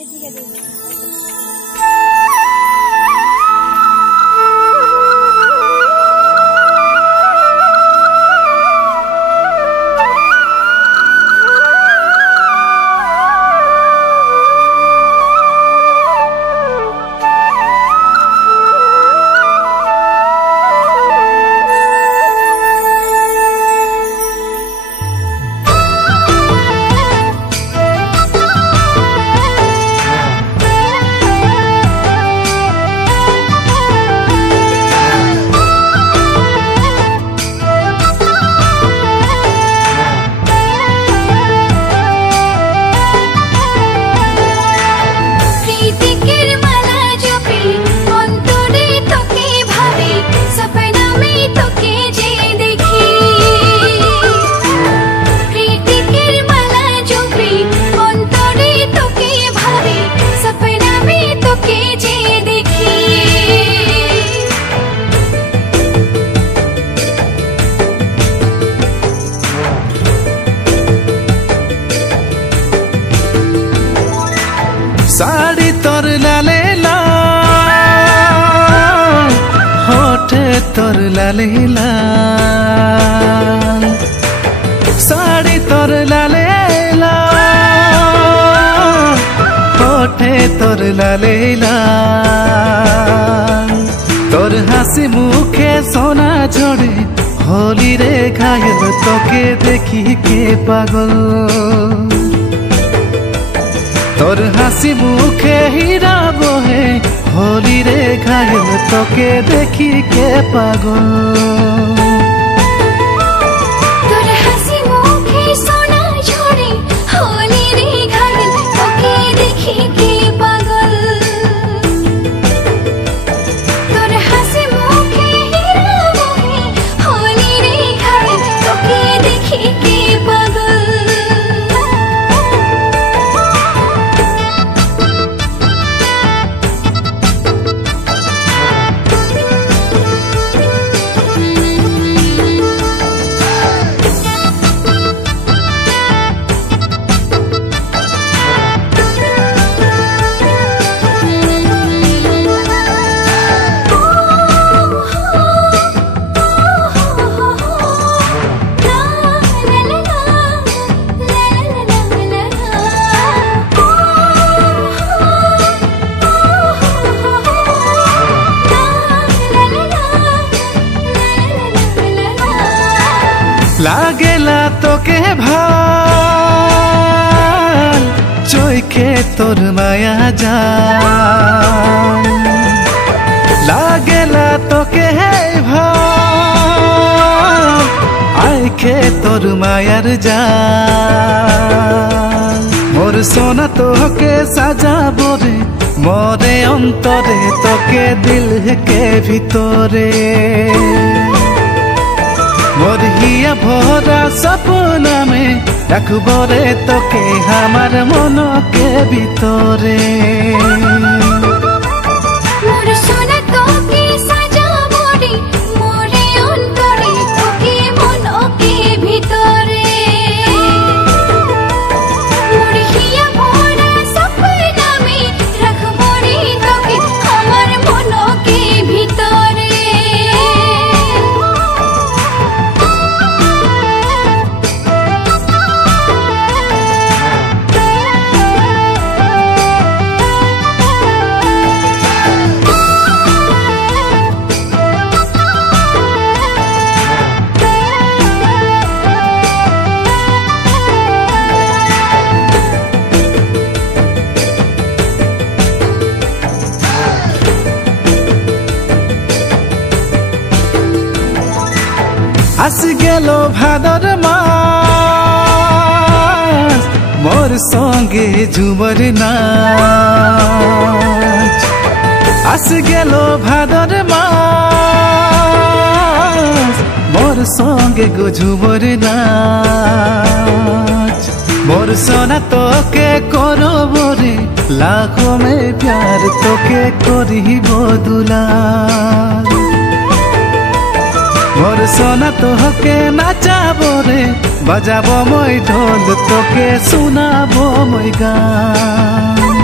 এদিকে দেখ साड़ी तोर लाले लाल होठे तोर लाले लाल साड़ी तोर लाले लाल होठे तोर लाले लाल तोर हासि मुखे सोना झड़े होली रे घायल तोके देखी के पागल तोर हासि मुखे हीरा बोहे होली रे घायल तोके देखी के पागल तोर हासि मुखे सोना झड़े होली रे घायल तोके देखी के पागल तोर हासि मुखे हीरा बोहे होली रे घायल तोके देखी के पागल लागेला तोके भाल चोइखे तोर माया जान लागेला तोके भाल आइखे तोर मायार जान मोर सोना तोके साजाबो रे मोरे अंतरे तोके दिल के भितरे मोर हिया भरा सपना में रखबो रे तोके हमार मन के भितरे मोर सोना तोके साजाबो रे मोरे अंतरे तोके मन के भितरे मोर हिया भरा सपना में रखबो रे तोके हमार मन के भितरे आस गेलो भादर मास मोर संगे झुमर नाच आस गेलो भादर मास मोर संगे गो झुमर नाच मोर सोना तोके करो बोरे लाखों में प्यार तोके करिबो दुलार मोर सोना तोहके नाचाबो रे बजाबो মই ढोल तोके सुनाबो মই गान।